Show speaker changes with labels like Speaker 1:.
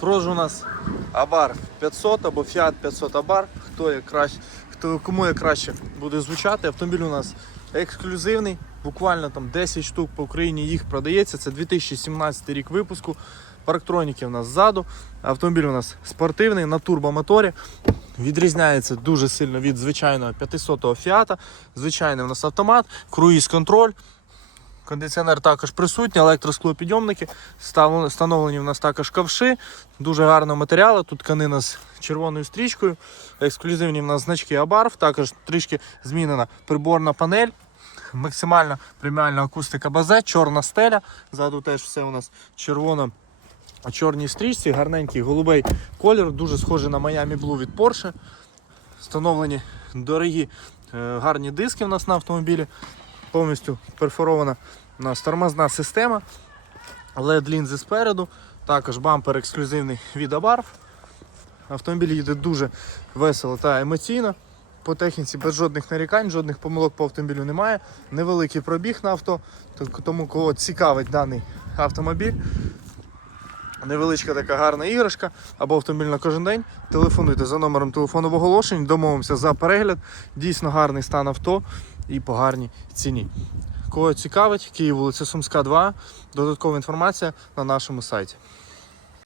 Speaker 1: Продажу у нас Abarth 500 або Fiat 500 Abarth. Хто є краще, хто, кому як краще буде звучати. Автомобіль у нас ексклюзивний, буквально там 10 штук по Україні їх продається. Це 2017 рік випуску. Парктроніки у нас ззаду. Автомобіль у нас спортивний на турбомоторі. Відрізняється дуже сильно від звичайного 500-го Fiat. Звичайний у нас автомат, круїз-контроль. Кондиціонер також присутній, електросклопідйомники, встановлені в нас також ковши, дуже гарного матеріалу. Тут тканина з червоною стрічкою, ексклюзивні в нас значки Abarth, також трішки змінена приборна панель, максимальна преміальна акустика базе, чорна стеля. Ззаду теж все у нас червоно. Чорній стрічці, гарненький голубий колір, дуже схожий на Miami Blue від Porsche. Встановлені дорогі е, гарні диски в нас на автомобілі повністю перфорована у нас тормозна система, led лінзи спереду, також бампер ексклюзивний від Abarth. Автомобіль їде дуже весело та емоційно. По техніці без жодних нарікань, жодних помилок по автомобілю немає. Невеликий пробіг на авто, тому кого цікавить даний автомобіль. Невеличка така гарна іграшка або автомобіль на кожен день. Телефонуйте за номером телефону в оголошенні, домовимося за перегляд. Дійсно гарний стан авто і по гарній ціні. Кого цікавить, Київ, вулиця Сумська, 2. Додаткова інформація на нашому сайті.